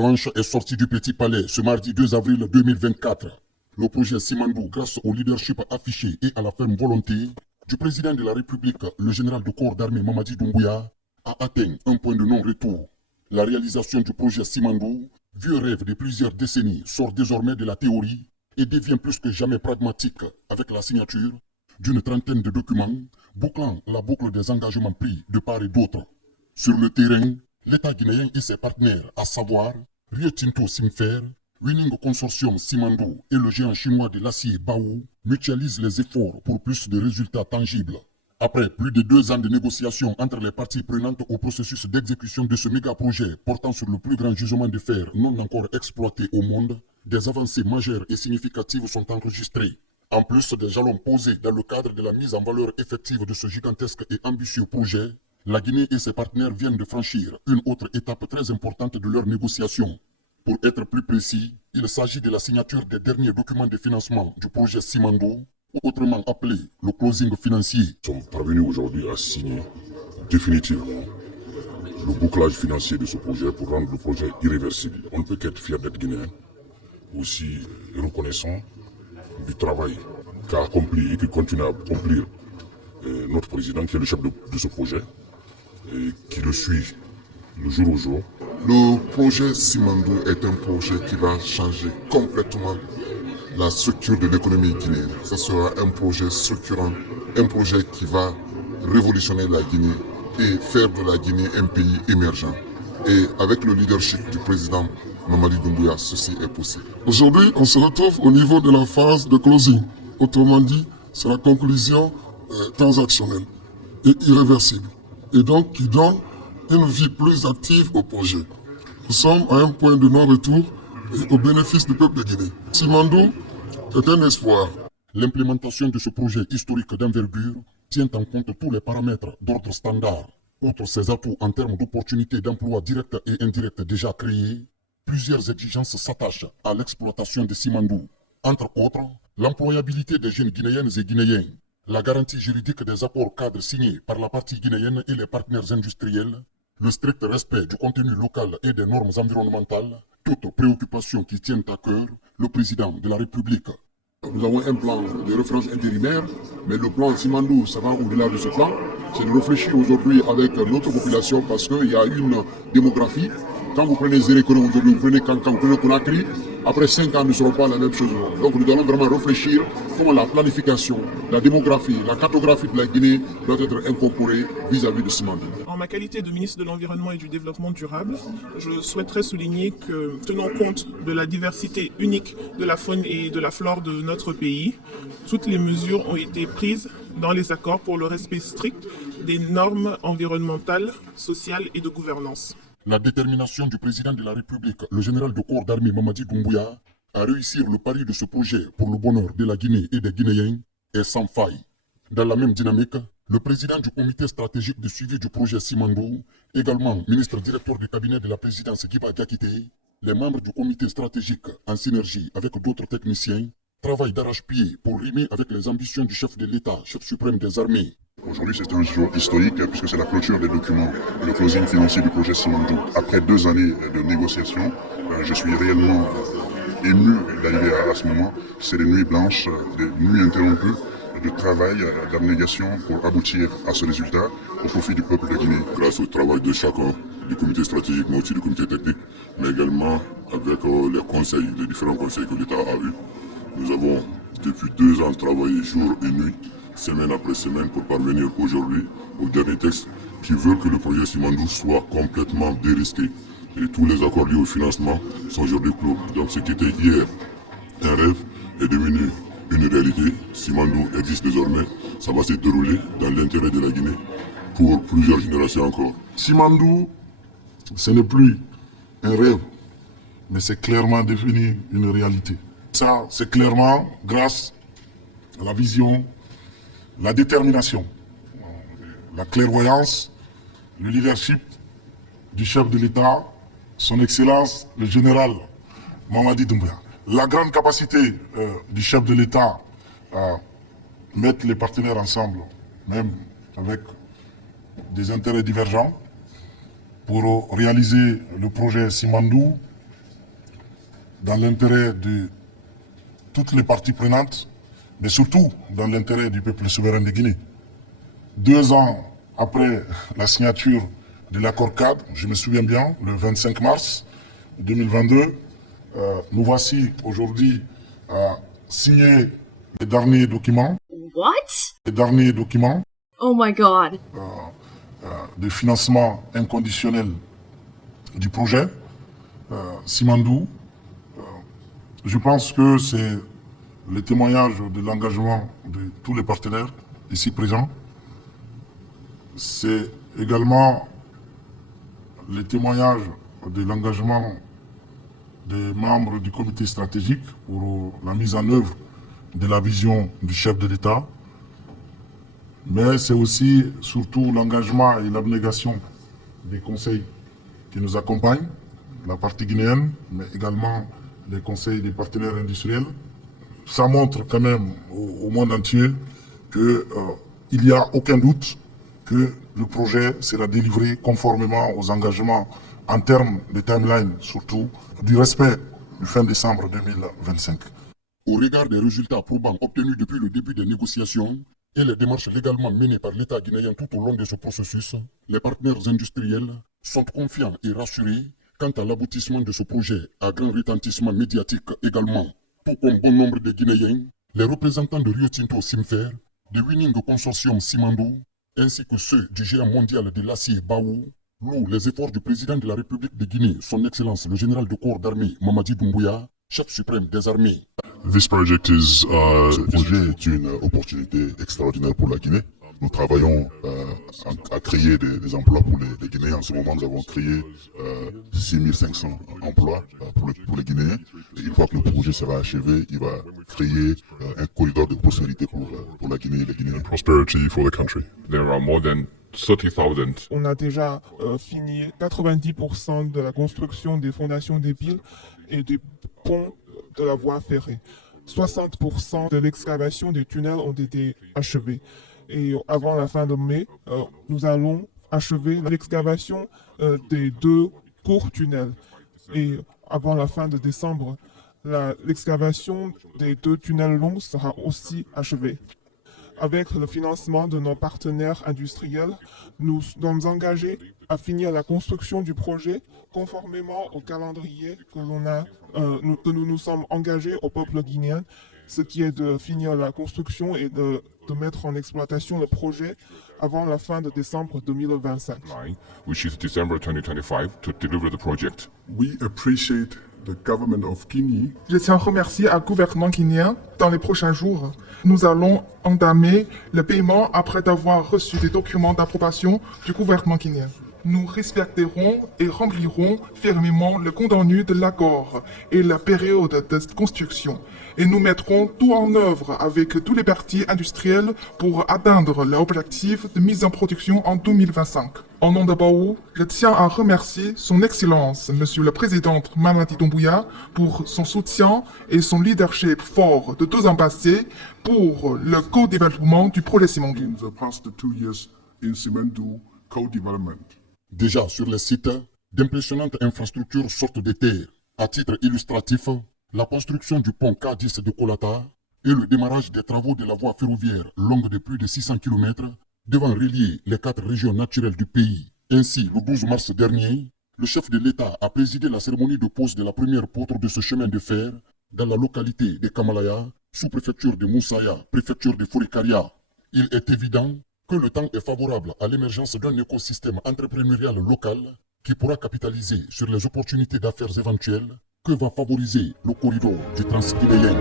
Planche est sortie du Petit Palais ce mardi 2 avril 2024. Le projet Simandou, grâce au leadership affiché et à la ferme volonté du président de la République, le général de corps d'armée Mamadi Doumbouya, a atteint un point de non-retour. La réalisation du projet Simandou, vieux rêve de plusieurs décennies, sort désormais de la théorie et devient plus que jamais pragmatique avec la signature d'une trentaine de documents bouclant la boucle des engagements pris de part et d'autre. Sur le terrain, l'État guinéen et ses partenaires, à savoir Rio Tinto Simfer, Winning Consortium Simandou et le géant chinois de l'acier Baowu, mutualisent les efforts pour plus de résultats tangibles. Après plus de 2 ans de négociations entre les parties prenantes au processus d'exécution de ce méga-projet portant sur le plus grand gisement de fer non encore exploité au monde, des avancées majeures et significatives sont enregistrées. En plus des jalons posés dans le cadre de la mise en valeur effective de ce gigantesque et ambitieux projet, la Guinée et ses partenaires viennent de franchir une autre étape très importante de leurs négociations. Pour être plus précis, il s'agit de la signature des derniers documents de financement du projet Simandou, autrement appelé le closing financier. Nous sommes parvenus aujourd'hui à signer définitivement le bouclage financier de ce projet pour rendre le projet irréversible. On ne peut qu'être fier d'être guinéen, aussi reconnaissant du travail qu'a accompli et qui continue à accomplir notre président, qui est le chef de ce projet, et qui le suit le jour au jour. Le projet Simandou est un projet qui va changer complètement la structure de l'économie guinéenne. Ce sera un projet structurant, un projet qui va révolutionner la Guinée et faire de la Guinée un pays émergent. Et avec le leadership du président Mamadi Doumbouya, ceci est possible. Aujourd'hui, on se retrouve au niveau de la phase de closing. Autrement dit, c'est la conclusion transactionnelle et irréversible. Et donc, qui donne une vie plus active au projet. Nous sommes à un point de non-retour et au bénéfice du peuple de Guinée. Simandou est un espoir. L'implémentation de ce projet historique d'envergure tient en compte tous les paramètres d'ordre standard. Outre ses atouts en termes d'opportunités d'emploi directs et indirects déjà créés, plusieurs exigences s'attachent à l'exploitation de Simandou. Entre autres, l'employabilité des jeunes guinéennes et guinéens, la garantie juridique des accords cadres signés par la partie guinéenne et les partenaires industriels, le strict respect du contenu local et des normes environnementales, toutes préoccupations qui tiennent à cœur le président de la République. Nous avons un plan de référence intérimaire, mais le plan Simandou, ça va au-delà de ce plan. C'est de réfléchir aujourd'hui avec notre population parce qu'il y a une démographie. Quand vous prenez Zérékono aujourd'hui, vous prenez Kankan, vous prenez Conakry, après 5 ans, nous ne serons pas la même chose. Donc nous allons vraiment réfléchir comment la planification, la démographie, la cartographie de la Guinée doit être incorporée vis-à-vis de Simandou. En ma qualité de ministre de l'Environnement et du Développement durable, je souhaiterais souligner que, tenant compte de la diversité unique de la faune et de la flore de notre pays, toutes les mesures ont été prises dans les accords pour le respect strict des normes environnementales, sociales et de gouvernance. La détermination du président de la République, le général de corps d'armée Mamadi Doumbouya, à réussir le pari de ce projet pour le bonheur de la Guinée et des Guinéens est sans faille. Dans la même dynamique, le président du comité stratégique de suivi du projet Simandou, également ministre directeur du cabinet de la présidence Guiba Diakité, les membres du comité stratégique, en synergie avec d'autres techniciens, travaillent d'arrache-pied pour rimer avec les ambitions du chef de l'État, chef suprême des armées. Aujourd'hui, c'est un jour historique puisque c'est la clôture des documents, le closing financier du projet Simandou. Après 2 années de négociations, je suis réellement ému d'arriver à ce moment. C'est des nuits blanches, des nuits interrompues de travail, d'abnégation pour aboutir à ce résultat au profit du peuple de Guinée. Grâce au travail de chacun, du comité stratégique, mais aussi du comité technique, mais également avec les conseils, les différents conseils que l'État a eus, nous avons depuis 2 ans travaillé jour et nuit, semaine après semaine, pour parvenir aujourd'hui au dernier texte qui veut que le projet Simandou soit complètement dérisqué. Et tous les accords liés au financement sont aujourd'hui clos. Donc ce qui était hier un rêve est devenu une réalité. Simandou existe désormais. Ça va se dérouler dans l'intérêt de la Guinée pour plusieurs générations encore. Simandou, ce n'est plus un rêve, mais c'est clairement devenu une réalité. Ça, c'est clairement grâce à la vision, la détermination, la clairvoyance, le leadership du chef de l'État, son Excellence, le général Mamadi Doumbouya. La grande capacité du chef de l'État à mettre les partenaires ensemble, même avec des intérêts divergents, pour réaliser le projet Simandou dans l'intérêt de toutes les parties prenantes, mais surtout dans l'intérêt du peuple souverain de Guinée. 2 ans après la signature de l'accord cadre, je me souviens bien, le 25 mars 2022, nous voici aujourd'hui à signer les derniers documents. What? Les derniers documents Oh my god. de financement inconditionnel du projet Simandou. Je pense que c'est le témoignage de l'engagement de tous les partenaires ici présents. C'est également le témoignage de l'engagement des membres du comité stratégique pour la mise en œuvre de la vision du chef de l'État. Mais c'est aussi, surtout, l'engagement et l'abnégation des conseils qui nous accompagnent, la partie guinéenne, mais également les conseils des partenaires industriels. Ça montre quand même au monde entier qu'il n'y a aucun doute que le projet sera délivré conformément aux engagements en termes de timeline, surtout du respect du fin décembre 2025. Au regard des résultats probants obtenus depuis le début des négociations et les démarches légalement menées par l'État guinéen tout au long de ce processus, les partenaires industriels sont confiants et rassurés quant à l'aboutissement de ce projet à grand retentissement médiatique également. Tout comme bon nombre de Guinéens, les représentants de Rio Tinto Simfer, de Winning Consortium Simandou, ainsi que ceux du géant mondial de l'acier Baou, louent les efforts du président de la République de Guinée, son Excellence le général de corps d'armée Mamadi Doumbouya, chef suprême des armées. This project is Ce projet est une opportunité extraordinaire pour la Guinée. Nous travaillons à créer des emplois pour les Guinéens. En ce moment, nous avons créé 6500 emplois pour les Guinéens. Et une fois que le projet sera achevé, il va créer un corridor de prospérité pour la Guinée et les Guinéens. prosperity for the country. There are more than 30,000. On a déjà fini 90% de la construction des fondations des piles et des ponts de la voie ferrée. 60% de l'excavation des tunnels ont été achevés. Et avant la fin de mai, nous allons achever l'excavation des 2 courts tunnels. Et avant la fin de décembre, l'excavation des 2 tunnels longs sera aussi achevée. Avec le financement de nos partenaires industriels, nous sommes engagés à finir la construction du projet conformément au calendrier que nous nous sommes engagés au peuple guinéen, ce qui est de finir la construction et de mettre en exploitation le projet avant la fin de décembre 2025. Which is December 2025 to deliver the project. We appreciate the government of Guinea. Je tiens à remercier le gouvernement guinéen. Dans les prochains jours, nous allons entamer le paiement après avoir reçu des documents d'approbation du gouvernement guinéen. Nous respecterons et remplirons fermement le contenu de l'accord et la période de construction. Et nous mettrons tout en œuvre avec tous les partis industriels pour atteindre l'objectif de mise en production en 2025. Au nom de Baou, je tiens à remercier son Excellence, Monsieur le Président Mamadi Doumbouya, pour son soutien et son leadership fort de 2 ans passés pour le co-développement du projet Simandou. In the past 2 years in Simandou co-development. Déjà sur les sites, d'impressionnantes infrastructures sortent des terres. À titre illustratif, la construction du pont K10 de Kolata et le démarrage des travaux de la voie ferroviaire longue de plus de 600 km devant relier les 4 régions naturelles du pays. Ainsi, le 12 mars dernier, le chef de l'État a présidé la cérémonie de pose de la première poutre de ce chemin de fer dans la localité de Kamalaya, sous-préfecture de Moussaya, préfecture de Fourikaria. Il est évident que le temps est favorable à l'émergence d'un écosystème entrepreneurial local qui pourra capitaliser sur les opportunités d'affaires éventuelles que va favoriser le corridor du Transguinéen.